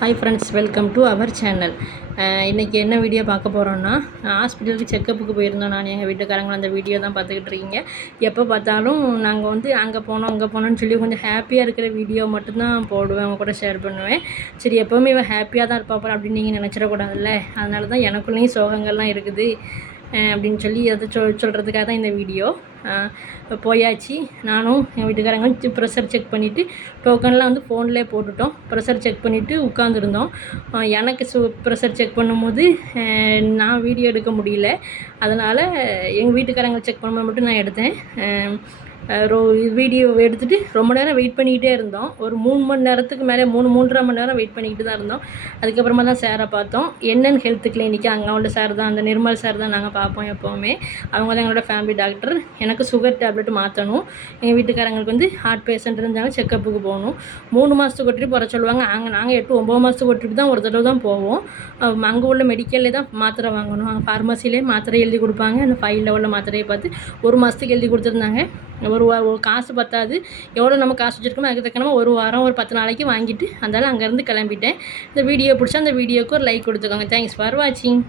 Hi friends, welcome to our channel. இன்றைக்கி என்ன video பார்க்க போகிறோன்னா, ஹாஸ்பிட்டலுக்கு செக்கப்புக்கு போயிருந்தோம். நான் எங்கள் வீட்டுக்காரங்களும் அந்த வீடியோ தான் பார்த்துக்கிட்டு இருக்கீங்க. எப்போ பார்த்தாலும் நாங்கள் அங்கே போனோம் இங்கே போனோம்னு சொல்லி கொஞ்சம் ஹாப்பியாக இருக்கிற வீடியோ மட்டும்தான் போடுவேன், அவங்க கூட ஷேர் பண்ணுவேன். சரி, எப்போவுமே இவன் ஹாப்பியாக தான் இருப்பாப்பா அப்படின்னு நீங்கள் நினச்சிடக்கூடாதுல்ல. அதனால தான் எனக்குள்ளேயும் சோகங்கள்லாம் இருக்குது அப்படின்னு சொல்லி அதை சொல்கிறதுக்காக தான் இந்த வீடியோ. போயாச்சு. நானும் எங்கள் வீட்டுக்காரங்களும் ப்ரெஷர் செக் பண்ணிவிட்டு டோக்கன்லாம் ஃபோன்லேயே போட்டுட்டோம். ப்ரெஷர் செக் பண்ணிவிட்டு உட்காந்துருந்தோம். எனக்கு ப்ரெஷர் செக் பண்ணும்போது நான் வீடியோ எடுக்க முடியல. அதனால் எங்கள் வீட்டுக்காரங்க செக் பண்ணும்போது மட்டும் நான் எடுத்தேன். வீடியோ எடுத்துகிட்டு ரொம்ப நேரம் வெயிட் பண்ணிக்கிட்டே இருந்தோம். ஒரு 3 மணி நேரத்துக்கு மேலே 3-3.5 மணி நேரம் வெயிட் பண்ணிக்கிட்டு தான் இருந்தோம். அதுக்கப்புறமா தான் சாரை பார்த்தோம். என்என் ஹெல்த் கிளினிக்கு அங்கே உள்ள சார் தான், அந்த நிர்மல் சார் தான் நாங்கள் பார்ப்போம் எப்போவுமே. அவங்க தான் எங்களோட ஃபேமிலி டாக்டர். எனக்கு சுகர் டேப்லெட் மாற்றணும். எங்கள் வீட்டுக்காரங்களுக்கு ஹார்ட் பேஷண்ட் இருந்தாலும் செக்கப்புக்கு போகணும். 3 மாதத்துக்கு ஒரு ட்ரிப் வர சொல்லுவாங்க. நாங்கள் 8-9 மாதத்துக்கு ஒரு ட்ரிப் தான் ஒரு தடவை தான் போவோம். அங்கே உள்ள மெடிக்கல்லே தான் மாத்திரை வாங்கணும். அங்கே ஃபார்மசிலே மாத்திரை எழுதி கொடுப்பாங்க. அந்த ஃபைலில் உள்ள மாத்திரையை பார்த்து 1 மாதத்துக்கு எழுதி கொடுத்துருந்தாங்க. ஒரு காசு பத்தாது. எவ்வளோ நம்ம காசு வச்சுருக்கோமோ அதுக்கு தக்கனமா ஒரு வாரம் ஒரு 10 நாளைக்கு வாங்கிட்டு அந்தாலும் அங்கேருந்து கிளம்பிட்டேன். இந்த வீடியோ பிடிச்சா அந்த வீடியோவுக்கு ஒரு லைக் கொடுத்துக்கோங்க. தேங்க்ஸ் ஃபார் வாட்சிங்.